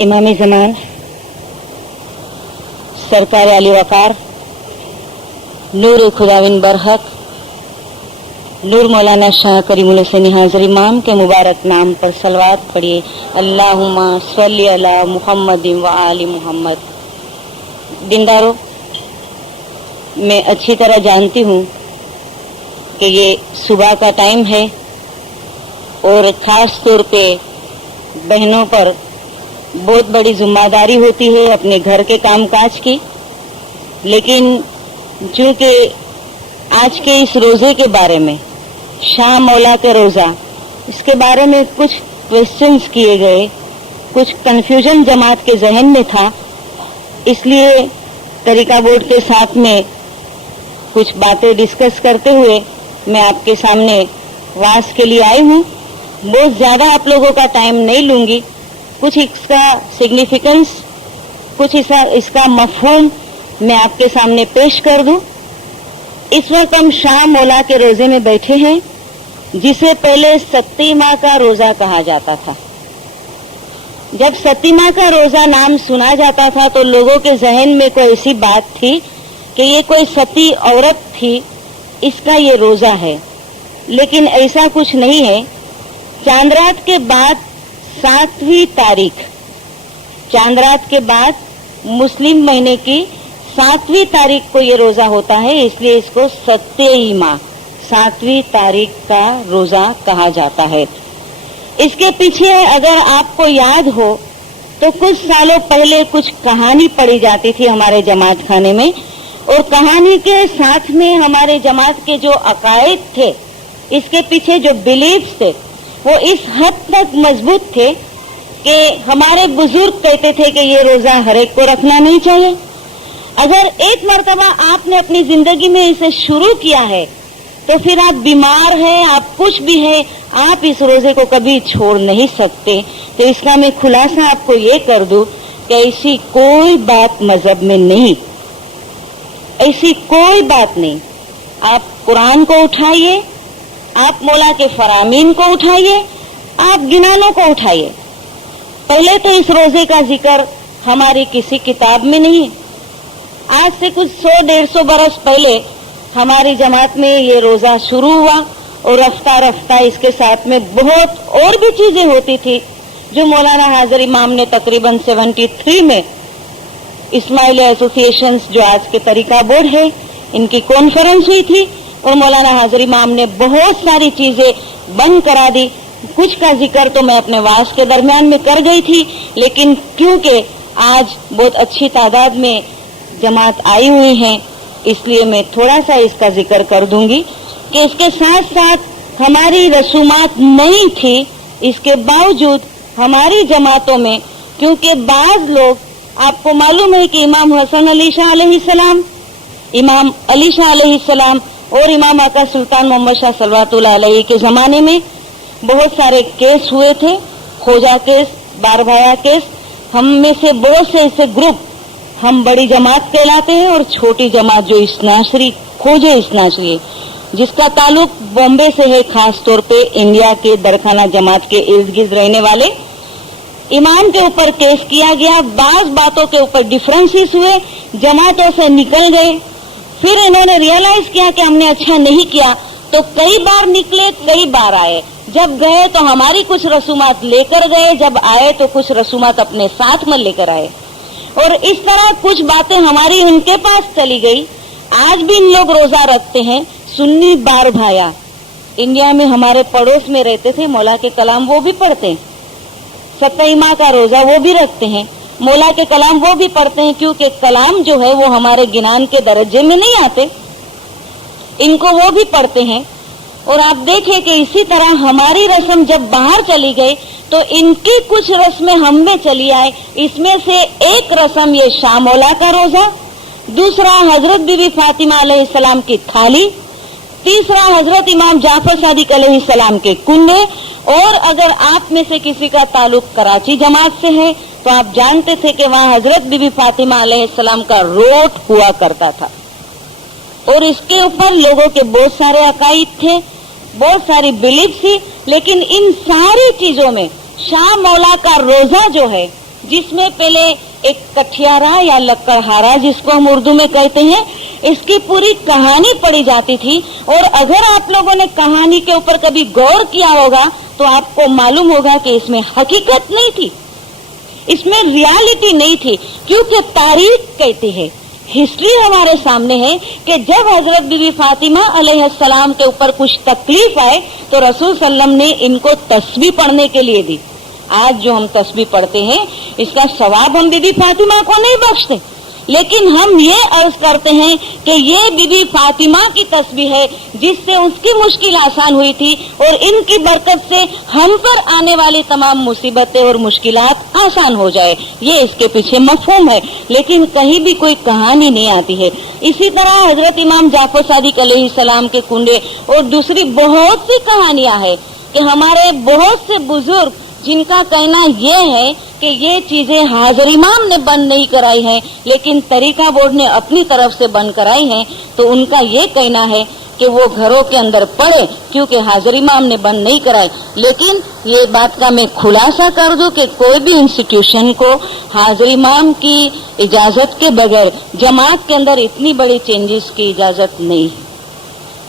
इमाम ज़मान सरकार अली वकार नूर खुदाविन बरहक नूर मौलाना शाह करीमुल हुसैन हाज़िर इमाम के मुबारक नाम पर सलवात पढ़िए। अल्लाहुम्मा सल्ली अला मुहम्मद व आलि मुहम्मद। दीनदारों, मैं अच्छी तरह जानती हूँ कि ये सुबह का टाइम है और ख़ास तौर पे बहनों पर बहुत बड़ी जिम्मेदारी होती है अपने घर के कामकाज की, लेकिन चूँकि आज के इस रोज़े के बारे में, शाह मौला के रोज़ा, इसके बारे में कुछ क्वेश्चंस किए गए, कुछ कन्फ्यूजन जमात के जहन में था, इसलिए तरीका बोर्ड के साथ में कुछ बातें डिस्कस करते हुए मैं आपके सामने वाज के लिए आई हूँ। बहुत ज़्यादा आप लोगों का टाइम नहीं लूँगी। कुछ इसका सिग्निफिकेंस, कुछ इसका मफहूम मैं आपके सामने पेश कर दूं। इस वक्त हम शाह मौला के रोजे में बैठे हैं, जिसे पहले सत्ती माह का रोजा कहा जाता था। जब सत्ती माह का रोजा नाम सुना जाता था तो लोगों के जहन में कोई ऐसी बात थी कि ये कोई सती औरत थी, इसका ये रोजा है, लेकिन ऐसा कुछ नहीं है। चांद रात के बाद 7वीं तारीख, चांद रात के बाद मुस्लिम महीने की 7वीं तारीख को ये रोजा होता है, इसलिए इसको सत्ते माह 7वीं तारीख का रोजा कहा जाता है। इसके पीछे अगर आपको याद हो तो कुछ सालों पहले कुछ कहानी पढ़ी जाती थी हमारे जमात खाने में, और कहानी के साथ में हमारे जमात के जो अकायद थे, इसके पीछे जो बिलीव्स थे, वो इस हद तक मजबूत थे कि हमारे बुजुर्ग कहते थे कि ये रोजा हर एक को रखना नहीं चाहिए। अगर एक मर्तबा आपने अपनी जिंदगी में इसे शुरू किया है तो फिर आप बीमार हैं, आप कुछ भी है, आप इस रोजे को कभी छोड़ नहीं सकते। तो इसका मैं खुलासा आपको ये कर दूं कि ऐसी कोई बात मजहब में नहीं, ऐसी कोई बात नहीं। आप कुरान को उठाइए, आप मौला के फरामीन को उठाइए, आप गिनानों को उठाइए। पहले तो इस रोजे का जिक्र हमारी किसी किताब में नहीं। आज से कुछ 100-150 बरस पहले हमारी जमात में ये रोजा शुरू हुआ और रफ्ता रफ्ता इसके साथ में बहुत और भी चीजें होती थी जो मौलाना हाजिर इमाम ने तकरीबन 73 में इस्माइली एसोसिएशन, जो आज के तरीका बोर्ड है, इनकी कॉन्फ्रेंस हुई थी और मौलाना हाजिर इमाम ने बहुत सारी चीजें बंद करा दी। कुछ का जिक्र तो मैं अपने वास के दरमियान में कर गई थी, लेकिन क्योंकि आज बहुत अच्छी तादाद में जमात आई हुई है, इसलिए मैं थोड़ा सा इसका जिक्र कर दूंगी कि इसके साथ साथ हमारी रसूमात नहीं थी। इसके बावजूद हमारी जमातों में, क्योंकि बाज लोग, आपको मालूम है कि इमाम हसन अली शाह अलैहिस्सलाम, इमाम अली शाह अलैहिस्सलाम और इमाम आका सुल्तान मोहम्मद शाह सल्लल्लाहु अलैहि के जमाने में बहुत सारे केस हुए थे, खोजा केस, बारभाया केस। हम में से बहुत से ऐसे ग्रुप, हम बड़ी जमात कहलाते हैं और छोटी जमात जो इस्नाशरी, खोजे इस्नाशरी, जिसका ताल्लुक बॉम्बे से है, खास तौर पे इंडिया के दरखाना जमात के इर्द गिर्द रहने वाले। इमाम के ऊपर केस किया गया, बाज बातों के ऊपर डिफरेंसेस हुए, जमातों से निकल गए। फिर इन्होंने रियलाइज किया कि हमने अच्छा नहीं किया, तो कई बार निकले, कई बार आए। जब गए तो हमारी कुछ रसूमात लेकर गए, जब आए तो कुछ रसूमात अपने साथ में लेकर आए, और इस तरह कुछ बातें हमारी उनके पास चली गई। आज भी इन लोग रोजा रखते हैं। सुन्नी बार भाया इंडिया में हमारे पड़ोस में रहते थे, मौला के कलाम वो भी पढ़ते हैं, सत्ताई माह का रोजा वो भी रखते हैं, मौला के कलाम वो भी पढ़ते हैं, क्योंकि कलाम जो है वो हमारे गिनान के दर्जे में नहीं आते, इनको वो भी पढ़ते हैं। और आप देखें कि इसी तरह हमारी रस्म जब बाहर चली गई तो इनकी कुछ रस्में हम में चली आए। इसमें से एक रस्म ये शाह मौला का रोजा, दूसरा हजरत बीबी फातिमा अलैहिस्सलाम की थाली, तीसरा हजरत इमाम जाफर सादिक अलैहिस्सलाम के कुंडे। और अगर आप में से किसी का ताल्लुक कराची जमात से है तो आप जानते थे कि वहाँ हजरत बीबी फातिमा अलैहिस्सलाम का रोट हुआ करता था, और इसके ऊपर लोगों के बहुत सारे अकायद थे, बहुत सारी बिलीफ थी। लेकिन इन सारी चीजों में शाह मौला का रोजा जो है जिसमें पहले एक कठियारा या लकड़हारा जिसको हम उर्दू में कहते हैं, इसकी पूरी कहानी पढ़ी जाती थी। और अगर आप लोगों ने कहानी के ऊपर कभी गौर किया होगा तो आपको मालूम होगा कि इसमें हकीकत नहीं थी, इसमें रियलिटी नहीं थी, क्योंकि तारीख कहती है, हिस्ट्री हमारे सामने है कि जब हजरत बीबी फातिमा अलैहिस्सलाम के ऊपर कुछ तकलीफ आए तो रसूल सल्लम ने इनको तस्बीह पढ़ने के लिए दी। आज जो हम तस्बीह पढ़ते हैं इसका सवाब हम बीबी फातिमा को नहीं बख्शते, लेकिन हम ये अर्ज करते हैं कि ये बीबी फातिमा की तस्बीह है जिससे उसकी मुश्किल आसान हुई थी और इनकी बरकत से हम पर आने वाली तमाम मुसीबतें और मुश्किलात आसान हो जाए, ये इसके पीछे मफहूम है। लेकिन कहीं भी कोई कहानी नहीं आती है। इसी तरह हजरत इमाम जाफर सादिक अलैहिस्सलाम के कुंडे और दूसरी बहुत सी कहानियां हैं कि हमारे बहुत से बुजुर्ग जिनका कहना ये है कि ये चीजें हाजिर इमाम ने बंद नहीं कराई हैं, लेकिन तरीका बोर्ड ने अपनी तरफ से बंद कराई हैं, तो उनका ये कहना है कि वो घरों के अंदर पढ़े, क्योंकि हाजिर इमाम ने बंद नहीं कराई। लेकिन ये बात का मैं खुलासा कर दूं कि कोई भी इंस्टीट्यूशन को हाजिर इमाम की इजाजत के बगैर जमात के अंदर इतनी बड़ी चेंजेस की इजाजत नहीं है,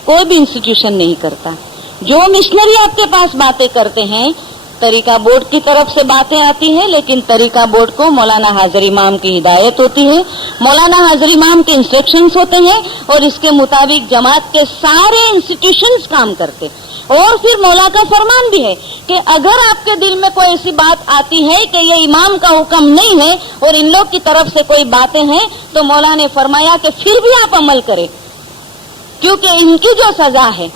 कोई भी इंस्टीट्यूशन नहीं करता। जो मिशनरी आपके पास बातें करते हैं, तरीका बोर्ड की तरफ से बातें आती हैं, लेकिन तरीका बोर्ड को मौलाना हाजिर इमाम की हिदायत होती है, मौलाना हाजिर इमाम के इंस्ट्रक्शंस होते हैं और इसके मुताबिक जमात के सारे इंस्टीट्यूशंस काम करते। और फिर मौला का फरमान भी है कि अगर आपके दिल में कोई ऐसी बात आती है कि ये इमाम का हुक्म नहीं है और इन लोग की तरफ से कोई बातें हैं, तो मौला ने फरमाया कि फिर भी आप अमल करें, क्योंकि इनकी जो सजा है,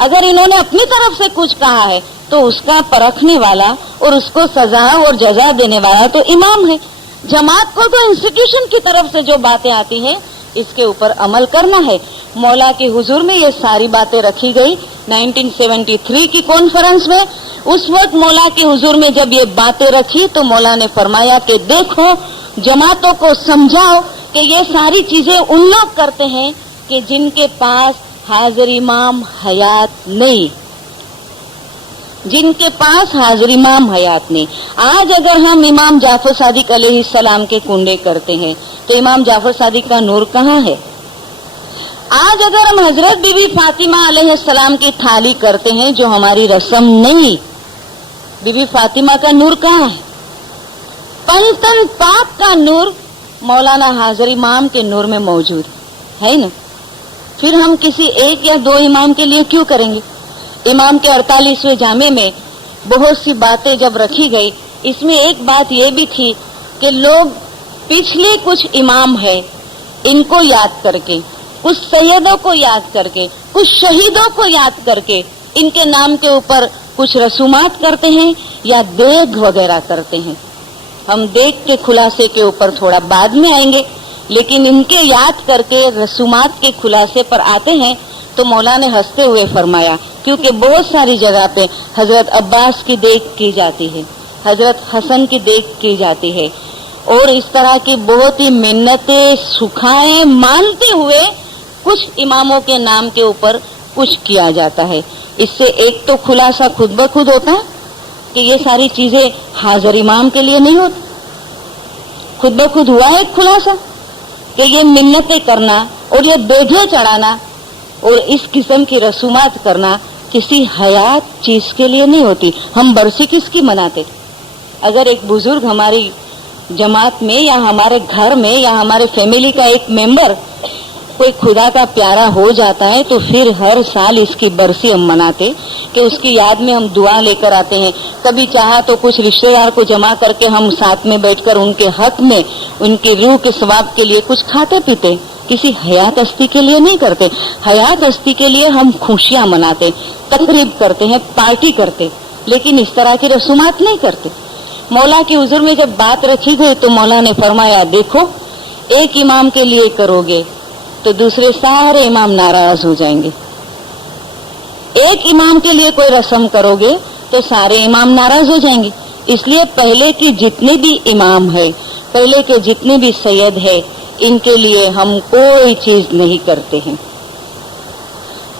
अगर इन्होंने अपनी तरफ से कुछ कहा है तो उसका परखने वाला और उसको सजा और जजा देने वाला तो इमाम है। जमात को तो इंस्टीट्यूशन की तरफ से जो बातें आती हैं इसके ऊपर अमल करना है। मौला के हुजूर में ये सारी बातें रखी गई 1973 की कॉन्फ्रेंस में। उस वक्त मौला के हुजूर में जब ये बातें रखी तो मौला ने फरमाया कि देखो, जमातों को समझाओ कि ये सारी चीजें उन लोग करते हैं कि जिनके पास हाजिर इमाम हयात नहीं, जिनके पास हाजिर इमाम हयात नहीं। आज अगर हम इमाम जाफर सादिक अलैहिस्सलाम के कुंडे करते हैं तो इमाम जाफर सादिक का नूर कहाँ है? आज अगर हम हजरत बीबी फातिमा अलैहिस्सलाम की थाली करते हैं जो हमारी रस्म नहीं, बीबी फातिमा का नूर कहाँ है? पंतन पाक का नूर मौलाना हाजिर इमाम के नूर में मौजूद है ना। फिर हम किसी एक या दो इमाम के लिए क्यों करेंगे? इमाम के 48वें जामे में बहुत सी बातें जब रखी गई, इसमें एक बात ये भी थी कि लोग पिछले कुछ इमाम है इनको याद करके, कुछ सैयदों को याद करके, कुछ शहीदों को याद करके इनके नाम के ऊपर कुछ रसूमात करते हैं या देग वगैरह करते हैं। हम देग के खुलासे के ऊपर थोड़ा बाद में आएंगे, लेकिन इनके याद करके रसूमात के खुलासे पर आते हैं तो मौला ने हंसते हुए फरमाया, क्योंकि बहुत सारी जगह पे हजरत अब्बास की देख की जाती है, हजरत हसन की देख की जाती है, और इस तरह की बहुत ही मिन्नतें सुखाएं मानते हुए कुछ इमामों के नाम के ऊपर कुछ किया जाता है। इससे एक तो खुलासा खुद ब खुद होता है कि ये सारी चीजें हाजिर इमाम के लिए नहीं होती। खुद ब खुद हुआ है खुलासा कि ये मिन्नतें करना और ये देघे चढ़ाना और इस किस्म की रसूमात करना किसी हयात चीज के लिए नहीं होती। हम बरसी किसकी मनाते? अगर एक बुजुर्ग हमारी जमात में या हमारे घर में या हमारे फैमिली का एक मेंबर कोई खुदा का प्यारा हो जाता है तो फिर हर साल इसकी बरसी हम मनाते कि उसकी याद में हम दुआ लेकर आते हैं। कभी चाहा तो कुछ रिश्तेदार को जमा करके हम साथ में बैठकर उनके हक में, उनकी रूह के सवाब के लिए कुछ खाते पीते। किसी हयात हस्ती के लिए नहीं करते। हयात हस्ती के लिए हम खुशियां मनाते, तकरीब करते हैं, पार्टी करते, लेकिन इस तरह की रसूमात नहीं करते। मौला के हुजूर में जब बात रखी गई तो मौला ने फरमाया, देखो, एक इमाम के लिए करोगे तो दूसरे सारे इमाम नाराज हो जाएंगे। एक इमाम के लिए कोई रस्म करोगे तो सारे इमाम नाराज हो जाएंगे। इसलिए पहले की जितने भी इमाम है, पहले के जितने भी सैयद है, इनके लिए हम कोई चीज नहीं करते हैं।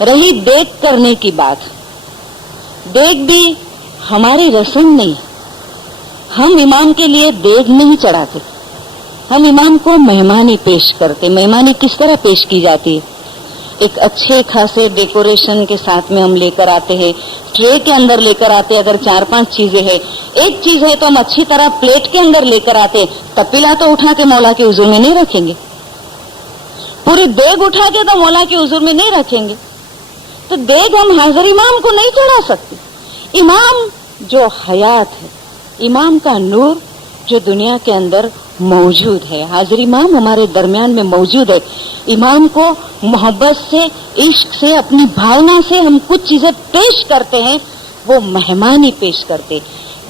रही देख करने की बात, देख भी हमारी रस्म नहीं, हम इमाम के लिए देग नहीं चढ़ाते, हम इमाम को मेहमानी पेश करते। मेहमानी किस तरह पेश की जाती है? एक अच्छे खासे डेकोरेशन के साथ में हम लेकर आते हैं, ट्रे के अंदर लेकर आते। अगर 4-5 चीजें हैं, एक चीज है तो हम अच्छी तरह प्लेट के अंदर लेकर आते। तपीला तो उठा के मौला के हुजूर में नहीं रखेंगे, पूरी देग उठा के तो मौला के हुजूर में नहीं रखेंगे। तो देग हम हाजिर इमाम को नहीं चढ़ा सकते। इमाम जो हयात है, इमाम का नूर जो दुनिया के अंदर मौजूद है, हाजिर इमाम हमारे दरमियान में मौजूद है। इमाम को मोहब्बत से, इश्क से, अपनी भावना से हम कुछ चीजें पेश करते हैं, वो मेहमानी पेश करते।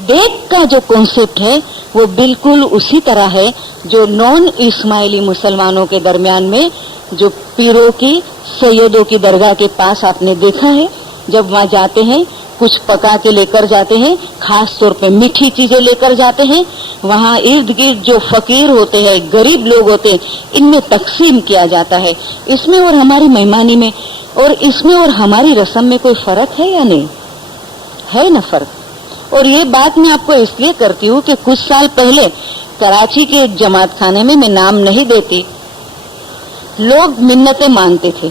देग का जो कॉन्सेप्ट है वो बिल्कुल उसी तरह है जो नॉन इस्माइली मुसलमानों के दरमियान में, जो पीरों की, सैयदों की दरगाह के पास आपने देखा है, जब वहां जाते हैं कुछ पका के लेकर जाते हैं, खास तौर पे मीठी चीजें लेकर जाते हैं। वहां इर्द गिर्द जो फकीर होते हैं, गरीब लोग होते हैं, इनमें तकसीम किया जाता है। इसमें और हमारी मेहमानी में और इसमें और हमारी रस्म में कोई फर्क है या नहीं? है ना फर्क। और ये बात मैं आपको इसलिए करती हूँ कि कुछ साल पहले कराची के एक जमात खाने में, मैं नाम नहीं देती, लोग मिन्नतें मांगते थे।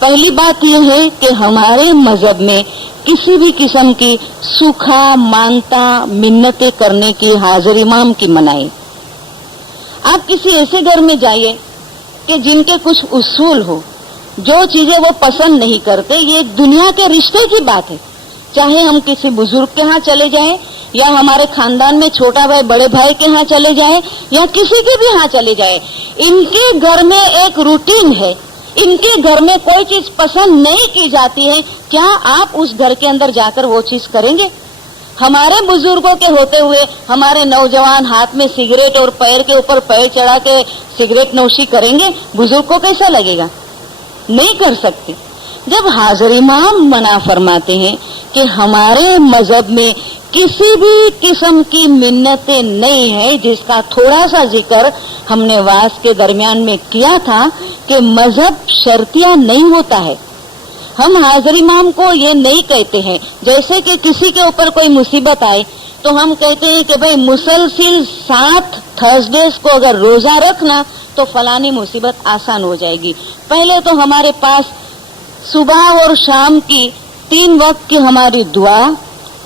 पहली बात यह है कि हमारे मजहब में किसी भी किस्म की सूखा, मानता, मिन्नतें करने की हाजिर इमाम की मनाही। आप किसी ऐसे घर में जाइए कि जिनके कुछ उसूल हो, जो चीजें वो पसंद नहीं करते, ये दुनिया के रिश्ते की बात है। चाहे हम किसी बुजुर्ग के यहाँ चले जाएं, या हमारे खानदान में छोटा भाई बड़े भाई के यहाँ चले जाएं, या किसी के भी यहाँ चले जाएं, इनके घर में एक रूटीन है। इनके घर में कोई चीज पसंद नहीं की जाती है, क्या आप उस घर के अंदर जाकर वो चीज करेंगे? हमारे बुजुर्गों के होते हुए हमारे नौजवान हाथ में सिगरेट और पैर के ऊपर पैर चढ़ा के सिगरेट नोशी करेंगे? बुजुर्ग को कैसा लगेगा? नहीं कर सकते। जब हाजिर इमाम मना फरमाते हैं कि हमारे मजहब में किसी भी किस्म की मिन्नतें नहीं है, जिसका थोड़ा सा जिक्र हमने वास के दरमियान में किया था कि मजहब शर्तिया नहीं होता है। हम हाजिर इमाम को ये नहीं कहते हैं, जैसे कि किसी के ऊपर कोई मुसीबत आए तो हम कहते हैं कि भाई मुसलसिल 7 थर्सडेज को अगर रोजा रखना तो फलानी मुसीबत आसान हो जाएगी। पहले तो हमारे पास सुबह और शाम की 3 वक्त की हमारी दुआ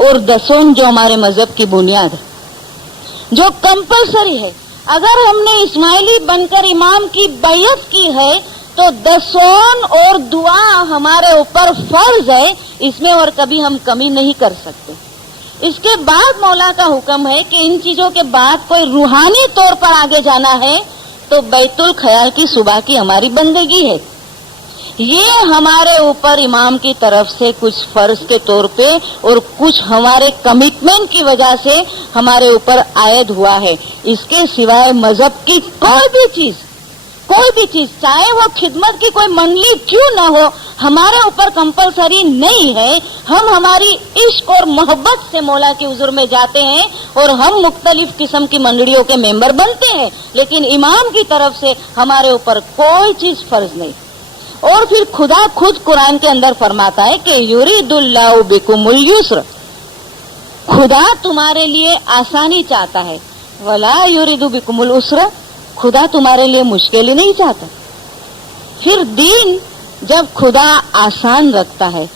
और 10 जो हमारे मजहब की बुनियाद है, जो कंपलसरी है। अगर हमने इस्माइली बनकर इमाम की बैयत की है तो 10 और दुआ हमारे ऊपर फर्ज है, इसमें और कभी हम कमी नहीं कर सकते। इसके बाद मौला का हुक्म है कि इन चीजों के बाद कोई रूहानी तौर पर आगे जाना है तो बैतुल ख्याल की सुबह की हमारी बंदगी है। ये हमारे ऊपर इमाम की तरफ से कुछ फर्ज के तौर पे और कुछ हमारे कमिटमेंट की वजह से हमारे ऊपर आयद हुआ है। इसके सिवाय मजहब की कोई भी चीज चाहे वो खिदमत की कोई मंडली क्यों ना हो, हमारे ऊपर कंपलसरी नहीं है। हम हमारी इश्क और मोहब्बत से मौला के हुजूर में जाते हैं और हम मुख्तलिफ किस्म की मंडलियों के मेंबर बनते हैं, लेकिन इमाम की तरफ से हमारे ऊपर कोई चीज फर्ज नहीं। और फिर खुदा खुद कुरान के अंदर फरमाता है कि युरिदुल्लाहु बिकुमुल युस्र, खुदा तुम्हारे लिए आसानी चाहता है, वला युरिदु बिकुमुल उसर, खुदा तुम्हारे लिए मुश्किल ही नहीं चाहता। फिर दीन जब खुदा आसान रखता है,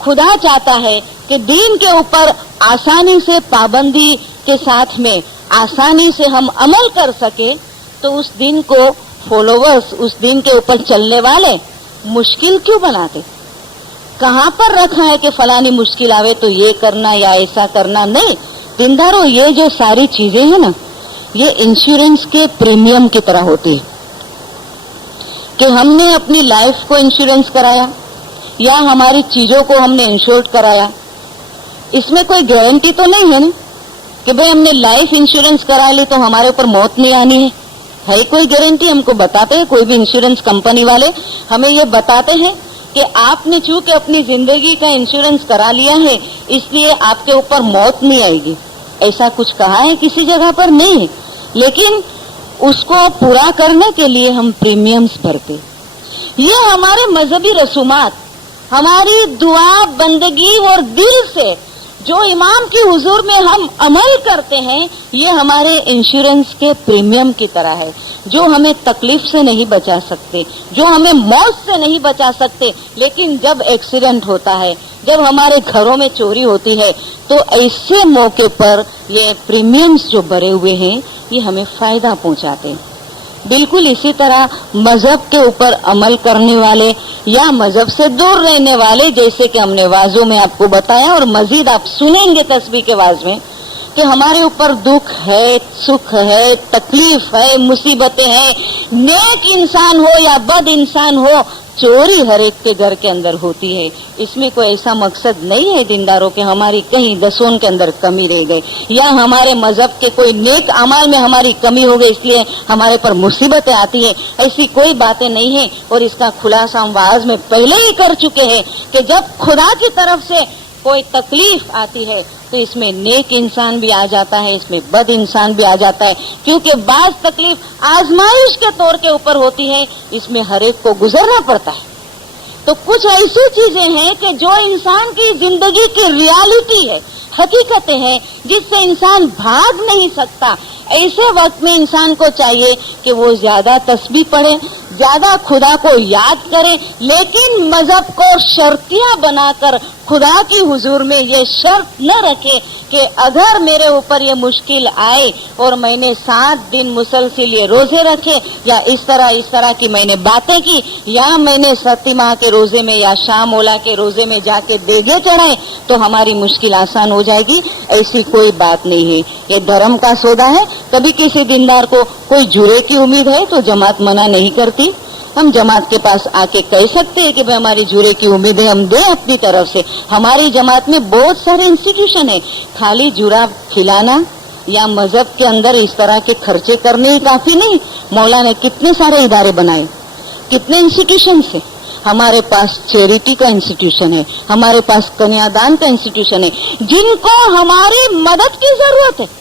खुदा चाहता है कि दीन के ऊपर आसानी से, पाबंदी के साथ में आसानी से हम अमल कर सके, तो उस दिन को फॉलोवर्स, उस दिन के ऊपर चलने वाले मुश्किल क्यों बनाते? कहाँ पर रखा है कि फलानी मुश्किल आवे तो ये करना या ऐसा करना? नहीं दीनदारों, ये जो सारी चीजें हैं ना, ये इंश्योरेंस के प्रीमियम की तरह होती है कि हमने अपनी लाइफ को इंश्योरेंस कराया या हमारी चीजों को हमने इंश्योर्ड कराया। इसमें कोई गारंटी तो नहीं है ना कि भाई हमने लाइफ इंश्योरेंस करा ली तो हमारे ऊपर मौत नहीं आनी है कोई गारंटी? हमको बताते हैं कोई भी इंश्योरेंस कंपनी वाले हमें ये बताते हैं कि आपने चूंकि अपनी जिंदगी का इंश्योरेंस करा लिया है इसलिए आपके ऊपर मौत नहीं आएगी, ऐसा कुछ कहा है किसी जगह पर? नहीं है। लेकिन उसको पूरा करने के लिए हम प्रीमियम्स भरते। ये हमारे मजहबी रसूमात, हमारी दुआ, बंदगी और दिल से जो इमाम की हुजूर में हम अमल करते हैं, ये हमारे इंश्योरेंस के प्रीमियम की तरह है, जो हमें तकलीफ से नहीं बचा सकते, जो हमें मौत से नहीं बचा सकते, लेकिन जब एक्सीडेंट होता है, जब हमारे घरों में चोरी होती है, तो ऐसे मौके पर ये प्रीमियम्स जो भरे हुए हैं, ये हमें फायदा पहुंचाते हैं। बिल्कुल इसी तरह मजहब के ऊपर अमल करने वाले या मजहब से दूर रहने वाले, जैसे कि हमने वाजों में आपको बताया और मजीद आप सुनेंगे तस्बीह के वाज में, कि हमारे ऊपर दुख है, सुख है, तकलीफ है, मुसीबतें हैं, नेक इंसान हो या बद इंसान हो, चोरी हर एक के घर के अंदर होती है। इसमें कोई ऐसा मकसद नहीं है दीनदारों के हमारी कहीं दसों के अंदर कमी रह गई, या हमारे मजहब के कोई नेक अमाल में हमारी कमी हो गई इसलिए हमारे पर मुसीबतें आती है, ऐसी कोई बातें नहीं है। और इसका खुलासा हम वाज में पहले ही कर चुके हैं कि जब खुदा की तरफ से कोई तकलीफ आती है तो इसमें नेक इंसान भी आ जाता है, इसमें बद इंसान भी आ जाता है, क्योंकि बाज तकलीफ आजमाइश के तौर के ऊपर होती है, इसमें हर एक को गुजरना पड़ता है। तो कुछ ऐसी चीजें हैं कि जो इंसान की जिंदगी की रियलिटी है, हकीकतें हैं, जिससे इंसान भाग नहीं सकता। ऐसे वक्त में इंसान को चाहिए कि वो ज्यादा तस्बीह पढ़े, ज्यादा खुदा को याद करे, लेकिन मजहब को शर्तियां बनाकर खुदा की हुजूर में ये शर्त न रखे कि अगर मेरे ऊपर ये मुश्किल आए और मैंने 7 दिन मुसलसिल ये रोजे रखे, या इस तरह की मैंने बातें की, या मैंने सती माह के रोजे में या शाम ओला के रोजे में जाके देगे चढ़ाए, तो हमारी मुश्किल आसान हो जाएगी। ऐसी कोई बात नहीं है, ये धर्म का सौदा है। कभी किसी दीनदार को कोई जुरे की उम्मीद है तो जमात मना नहीं करती। हम जमात के पास आके कह सकते हैं कि भाई हमारी जुरे की उम्मीद है, हम दें अपनी तरफ से। हमारी जमात में बहुत सारे इंस्टीट्यूशन है, खाली जुरा खिलाना या मजहब के अंदर इस तरह के खर्चे करने ही काफी नहीं। मौला ने कितने सारे इदारे बनाए, कितने इंस्टीट्यूशन है। हमारे पास चैरिटी का इंस्टीट्यूशन है, हमारे पास कन्यादान का इंस्टीट्यूशन है, जिनको हमारी मदद की जरूरत है।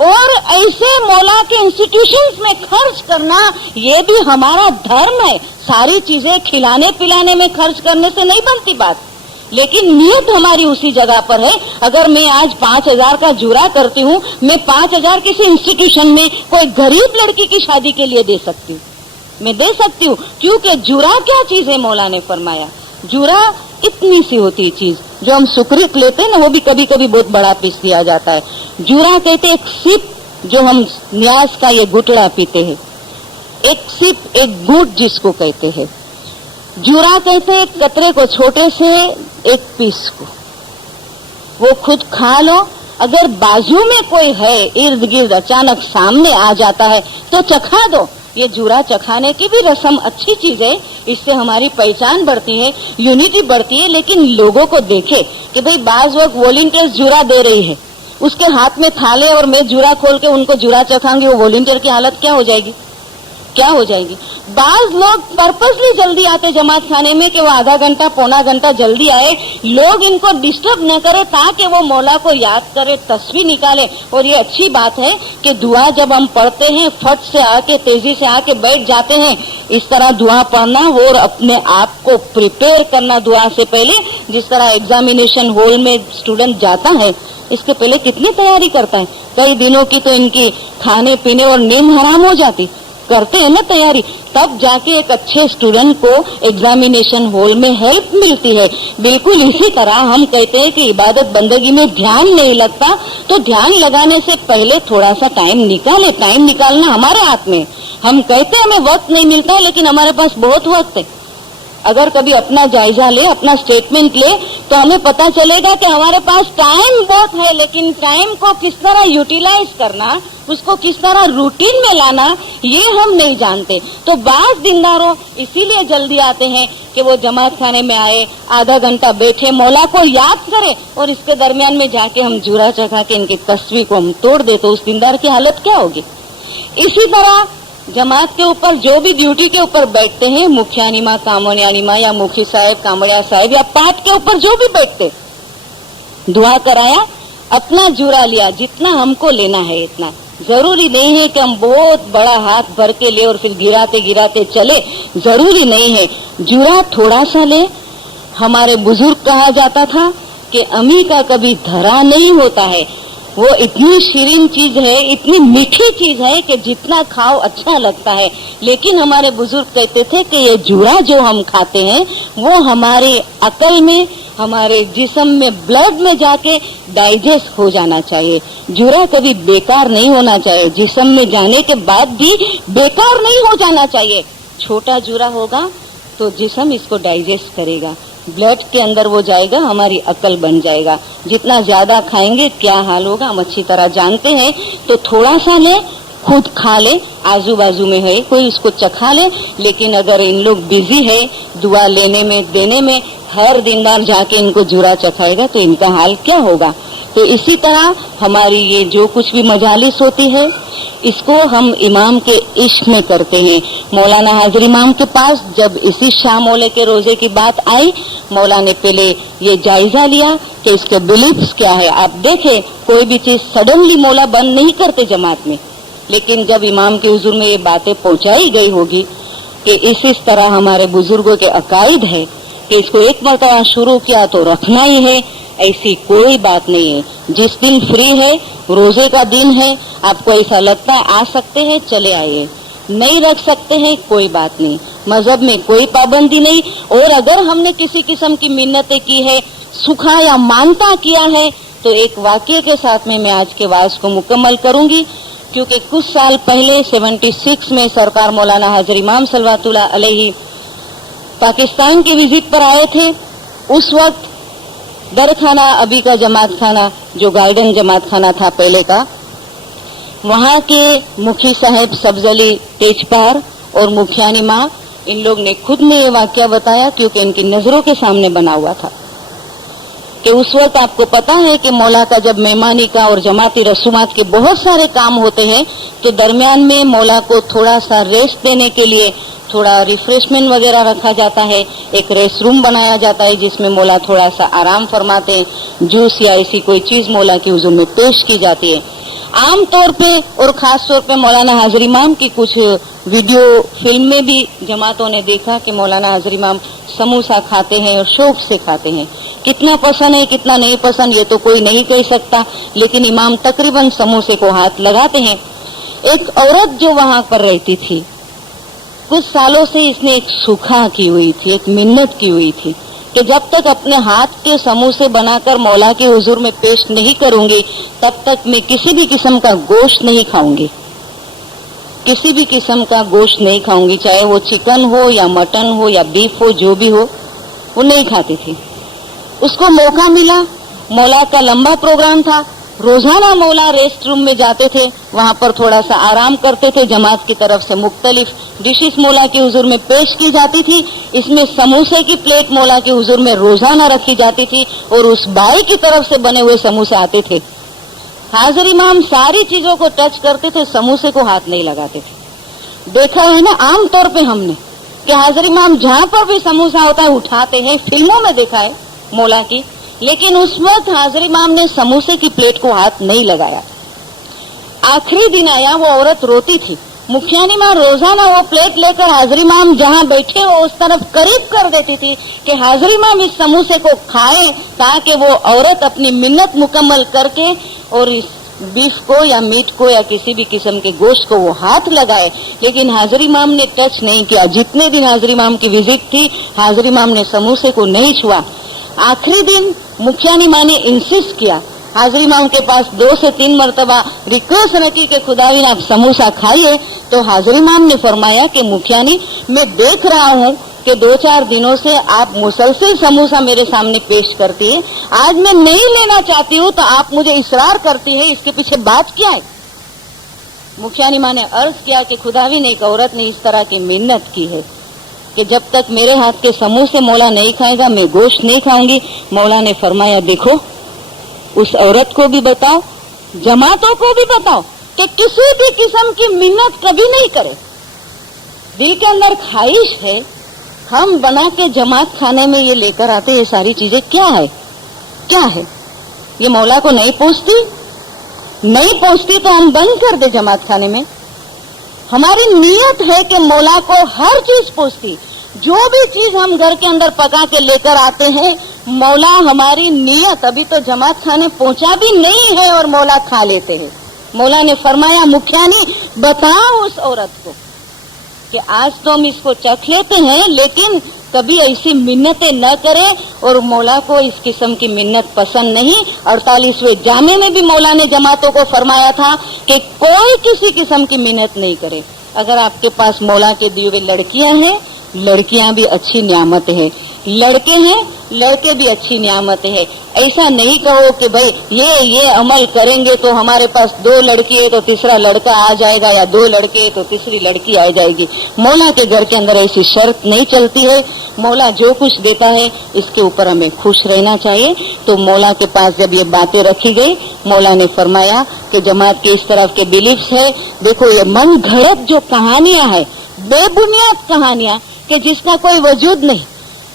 और ऐसे मौला के इंस्टीट्यूशंस में खर्च करना ये भी हमारा धर्म है। सारी चीजें खिलाने पिलाने में खर्च करने से नहीं बनती बात, लेकिन नियत हमारी उसी जगह पर है। अगर मैं आज 5,000 का जुरा करती हूँ, मैं 5,000 किसी इंस्टीट्यूशन में कोई गरीब लड़की की शादी के लिए दे सकती हूँ, मैं दे सकती हूँ, क्योंकि जुरा क्या चीज है मौला ने फरमाया। जुरा इतनी सी होती चीज जो हम सुकृत लेते हैं ना, वो भी कभी कभी बहुत बड़ा पीस दिया जाता है। जुरा कहते एक सिप, जो हम न्यास का ये गुटड़ा पीते हैं, एक सिप, एक गुट जिसको कहते हैं। जुरा कहते हैं एक कतरे को, छोटे से एक पीस को, वो खुद खा लो। अगर बाजू में कोई है इर्द गिर्द अचानक सामने आ जाता है तो चखा दो। ये जुरा चखाने की भी रस्म अच्छी चीज है, इससे हमारी पहचान बढ़ती है, यूनिटी बढ़ती है। लेकिन लोगों को देखे कि भाई बाज वक्त वॉलंटियर्स जुरा दे रही है, उसके हाथ में थाले और मैं जुरा खोल के उनको जुरा चखाऊंगी, वो वॉलंटियर की हालत क्या हो जाएगी, क्या हो जाएगी। बाज लोग पर्पसली जल्दी आते जमात खाने में कि वो आधा घंटा पौना घंटा जल्दी आए, लोग इनको डिस्टर्ब न करे, ताकि वो मौला को याद करे, तस्वीर निकाले। और ये अच्छी बात है कि दुआ जब हम पढ़ते हैं, फट से आके तेजी से आके बैठ जाते हैं। इस तरह दुआ पढ़ना और अपने आप को प्रिपेयर करना दुआ से पहले, जिस तरह एग्जामिनेशन हॉल में स्टूडेंट जाता है, इसके पहले कितनी तैयारी करता है। कई दिनों की तो इनकी खाने पीने और नींद हराम हो जाती, करते हैं ना तैयारी, तब जाके एक अच्छे स्टूडेंट को एग्जामिनेशन हॉल में हेल्प मिलती है। बिल्कुल इसी तरह हम कहते हैं कि इबादत बंदगी में ध्यान नहीं लगता, तो ध्यान लगाने से पहले थोड़ा सा टाइम निकाले। टाइम निकालना हमारे हाथ में। हम कहते हैं हमें वक्त नहीं मिलता है, लेकिन हमारे पास बहुत वक्त है। अगर कभी अपना जायजा ले, अपना स्टेटमेंट ले, तो हमें पता चलेगा कि हमारे पास टाइम बहुत है, लेकिन टाइम को किस तरह यूटिलाइज करना, उसको किस तरह रूटीन में लाना, ये हम नहीं जानते। तो बाज दीनदारों इसीलिए जल्दी आते हैं कि वो जमात खाने में आए, आधा घंटा बैठे, मौला को याद करे, और इसके दरमियान में जाके हम जुरा चखा के इनकी तस्वीर को हम तोड़ दे, तो उस दीनदार की हालत क्या होगी। इसी तरह जमात के ऊपर जो भी ड्यूटी के ऊपर बैठते हैं, मुखियानिमा, कामोनियानिमा या मुखी साहब, कामड़िया साहब, या पाठ के ऊपर जो भी बैठते, दुआ कराया, अपना जुरा लिया, जितना हमको लेना है इतना। जरूरी नहीं है कि हम बहुत बड़ा हाथ भर के ले और फिर गिराते गिराते चले, जरूरी नहीं है। जुरा थोड़ा सा ले। हमारे बुजुर्ग कहा जाता था उसके अमी का कभी धरा नहीं होता है। वो इतनी शीरीन चीज है, इतनी मीठी चीज है कि जितना खाओ अच्छा लगता है। लेकिन हमारे बुजुर्ग कहते थे कि ये जूरा जो हम खाते हैं वो हमारे अकल में, हमारे जिस्म में, ब्लड में जाके डाइजेस्ट हो जाना चाहिए। जूरा कभी बेकार नहीं होना चाहिए, जिस्म में जाने के बाद भी बेकार नहीं हो जाना चाहिए। छोटा जूरा होगा तो जिस्म इसको डाइजेस्ट करेगा, ब्लड के अंदर वो जाएगा, हमारी अकल बन जाएगा। जितना ज्यादा खाएंगे क्या हाल होगा हम अच्छी तरह जानते हैं। तो थोड़ा सा ले, खुद खा ले, आजू बाजू में है कोई उसको चखा ले। लेकिन अगर इन लोग बिजी है दुआ लेने में, देने में, हर दिन बार जाके इनको जूरा चखाएगा तो इनका हाल क्या होगा। तो इसी तरह हमारी ये जो कुछ भी मजालिस होती है इसको हम इमाम के इश्क में करते हैं। मौलाना हाजिर इमाम के पास जब इसी शाह मौले के रोजे की बात आई, मौला ने पहले ये जायजा लिया कि इसके बिलीफ्स क्या है। आप देखें कोई भी चीज सडनली मौला बंद नहीं करते जमात में, लेकिन जब इमाम के हुजूर में ये बातें पहुंचाई गई होगी कि इस तरह हमारे बुजुर्गों के अकायद है कि इसको एक मरतबा शुरू किया तो रखना ही है, ऐसी कोई बात नहीं है। जिस दिन फ्री है, रोजे का दिन है, आपको ऐसा लगता है आ सकते हैं चले आइए, नहीं रख सकते हैं कोई बात नहीं, मजहब में कोई पाबंदी नहीं। और अगर हमने किसी किस्म की मिन्नतें की है, सुखा या मानता किया है, तो एक वाक्य के साथ में मैं आज के वाज को मुकम्मल करूंगी। क्योंकि कुछ साल पहले 76 में सरकार मौलाना हाजिर इमाम सल्लल्लाहु अलैहि पाकिस्तान के विजिट पर आए थे। उस वक्त दरखाना अभी का जमात खाना जो गार्डन जमात खाना था पहले का, वहां के मुखी साहब सब्जली तेजपार और मुखियानी माँ, इन लोग ने खुद में ये वाक्य बताया क्योंकि इनकी नजरों के सामने बना हुआ था कि उस वक्त आपको पता है कि मौला का जब मेहमानी का और जमाती रसूमात के बहुत सारे काम होते हैं तो दरमियान में मौला को थोड़ा सा रेस्ट देने के लिए थोड़ा रिफ्रेशमेंट वगैरह रखा जाता है। एक रेस्ट रूम बनाया जाता है जिसमें मौला थोड़ा सा आराम फरमाते हैं। जूस या ऐसी कोई चीज मौला की हुजूर में पेश की जाती है। आम तौर पे और खास तौर पे मौलाना हाजिर इमाम की कुछ वीडियो फिल्म में भी जमातों ने देखा कि मौलाना हाजिर इमाम समोसा खाते हैं और शौक से खाते हैं। कितना पसंद है कितना नहीं पसंद ये तो कोई नहीं कह सकता, लेकिन इमाम तकरीबन समोसे को हाथ लगाते हैं। एक औरत जो वहां पर रहती थी, कुछ सालों से इसने एक सूखा की हुई थी, एक मिन्नत की हुई थी कि जब तक अपने हाथ के समोसे बनाकर मौला के हुजूर में पेश नहीं करूंगी तब तक मैं किसी भी किस्म का गोश्त नहीं खाऊंगी, किसी भी किस्म का गोश्त नहीं खाऊंगी, चाहे वो चिकन हो या मटन हो या बीफ हो, जो भी हो वो नहीं खाती थी। उसको मौका मिला, मौला का लंबा प्रोग्राम था, रोजाना मौला रेस्ट रूम में जाते थे, वहां पर थोड़ा सा आराम करते थे। जमात की तरफ से मुख्तलिफ डिशेस मौला के हुजूर में पेश की जाती थी। इसमें समोसे की प्लेट मौला के हुजूर में रोजाना रखी जाती थी और उस बाई की तरफ से बने हुए समोसे आते थे। हाजिर इमाम सारी चीजों को टच करते थे, समोसे को हाथ नहीं लगाते थे। देखा है ना आम तौर पे हमने कि हाजिर इमाम जहां पर भी समोसा होता है उठाते हैं, फिल्मों में देखा है मौला की, लेकिन उस वक्त हाजिर इमाम ने समोसे की प्लेट को हाथ नहीं लगाया। आखिरी दिन आया, वो औरत रोती थी, मुखियानी माँ रोजाना वो प्लेट लेकर हाजिर इमाम जहाँ बैठे हो उस तरफ करीब कर देती थी कि हाजिर इमाम इस समोसे को खाएं ताकि वो औरत अपनी मिन्नत मुकम्मल करके और इस बीफ को या मीट को या किसी भी किस्म के गोश्त को वो हाथ लगाए। लेकिन हाजिर इमाम ने टच नहीं किया। जितने दिन हाजिर इमाम की विजिट थी हाजिर इमाम ने समोसे को नहीं छुआ। आखिरी दिन मुखियानी माँ ने इंसिस्ट किया, हाजिर इमाम के पास 2 से 3 मरतबा रिक्वेस्ट रखी कि खुदाविन आप समोसा खाइए। तो हाजिर इमाम ने फरमाया कि मुखियानी मैं देख रहा हूँ कि 2-4 दिनों से आप मुसलसल समोसा मेरे सामने पेश करती है, आज मैं नहीं लेना चाहती हूँ तो आप मुझे इसरार करती है, इसके पीछे बात क्या है। मुखियानी माँ ने अर्ज किया कि खुदाविन एक औरत ने इस तरह की मिन्नत की है कि जब तक मेरे हाथ के समोसे मौला नहीं खाएगा मैं गोश्त नहीं खाऊंगी। मौला ने फरमाया देखो उस औरत को भी बताओ, जमातों को भी बताओ कि किसी भी किस्म की मिन्नत कभी नहीं करे। दिल के अंदर ख्वाहिश है, हम बना के जमात खाने में ये लेकर आते, ये सारी चीजें क्या है, क्या है ये मौला को नहीं पहुंचती तो हम बंद कर दे जमात खाने में। हमारी नीयत है कि मौला को हर चीज पहुंचती, जो भी चीज हम घर के अंदर पका के लेकर आते हैं मौला हमारी नियत अभी तो जमात खाने पहुंचा भी नहीं है और मौला खा लेते हैं। मौला ने फरमाया मुखियानी बताओ उस औरत को कि आज तो हम इसको चख लेते हैं लेकिन कभी ऐसी मिन्नतें न करें, और मौला को इस किस्म की मिन्नत पसंद नहीं। 48वें जामे में भी मौला ने जमातों को फरमाया था कि कोई किसी किस्म की मिन्नत नहीं करे। अगर आपके पास मौला के दिए हुए लड़कियां हैं, लड़कियां भी अच्छी नियामत है, लड़के हैं, लड़के भी अच्छी नियामत है। ऐसा नहीं कहो कि भाई ये अमल करेंगे तो हमारे पास 2 लड़की है तो तीसरा लड़का आ जाएगा, या 2 लड़के है तो तीसरी लड़की आ जाएगी। मौला के घर के अंदर ऐसी शर्त नहीं चलती है। मौला जो कुछ देता है इसके ऊपर हमें खुश रहना चाहिए। तो मौला के पास जब ये बातें रखी गई, मौला ने फरमाया कि जमात के इस तरफ के बिलीफ्स है, देखो ये मन घड़त जो कहानियां है, बेबुनियाद कहानियां कि जिसका कोई वजूद नहीं।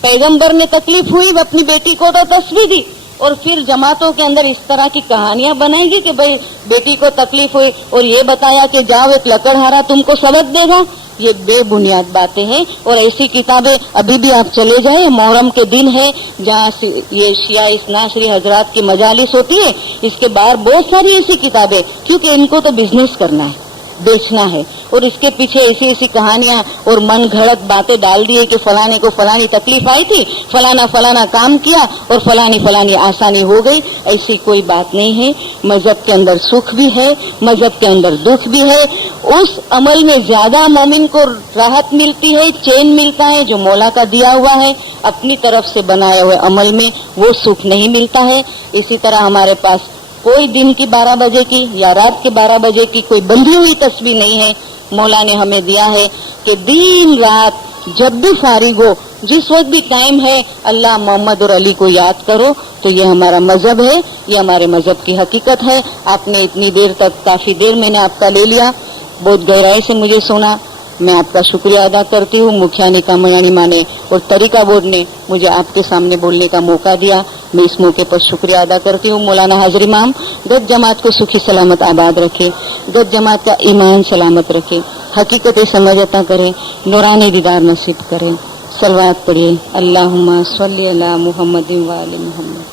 पैगंबर ने तकलीफ हुई, वो अपनी बेटी को तो तस्वीर दी, और फिर जमातों के अंदर इस तरह की कहानियां बनाएगी कि भाई बेटी को तकलीफ हुई और ये बताया कि जाओ एक लकड़हारा तुमको सबक देगा। ये बेबुनियाद बातें हैं। और ऐसी किताबें अभी भी आप चले जाए, मुहर्रम के दिन है जहाँ ये शिया इस्ना श्री हजरात की मजालिस होती है, इसके बाहर बहुत सारी ऐसी किताबें, क्योंकि इनको तो बिजनेस करना है, बेचना है, और इसके पीछे ऐसी ऐसी कहानियां और मन घड़त बातें डाल दी है कि फलाने को फलानी तकलीफ आई थी, फलाना फलाना काम किया और फलानी फलानी आसानी हो गई। ऐसी कोई बात नहीं है। मजहब के अंदर सुख भी है, मजहब के अंदर दुख भी है। उस अमल में ज्यादा मोमिन को राहत मिलती है, चैन मिलता है जो मौला का दिया हुआ है। अपनी तरफ से बनाए हुए अमल में वो सुख नहीं मिलता है। इसी तरह हमारे पास कोई दिन की 12 बजे की या रात के 12 बजे की कोई बंधी हुई तस्वीर नहीं है। मौला ने हमें दिया है कि दिन रात जब भी फारिग हो, जिस वक्त भी टाइम है, अल्लाह मोहम्मद और अली को याद करो। तो ये हमारा मजहब है, ये हमारे मजहब की हकीकत है। आपने इतनी देर तक, काफी देर मैंने आपका ले लिया, बहुत गहराई से मुझे सुना, मैं आपका शुक्रिया अदा करती हूँ। मुखियानी कामयानी माने और तरीका बोर्ड ने मुझे आपके सामने बोलने का मौका दिया, मैं इस मौके पर शुक्रिया अदा करती हूँ। मौलाना हाजिर इमाम गद जमात को सुखी सलामत आबाद रखे, गद जमात का ईमान सलामत रखे, हकीकतें समझ अता करें, नूरानी दीदार नसीब करें। सलवात पढ़िए, अल्लाहुम्मा सल्ली अला मुहम्मदिन व आले मुहम्मद।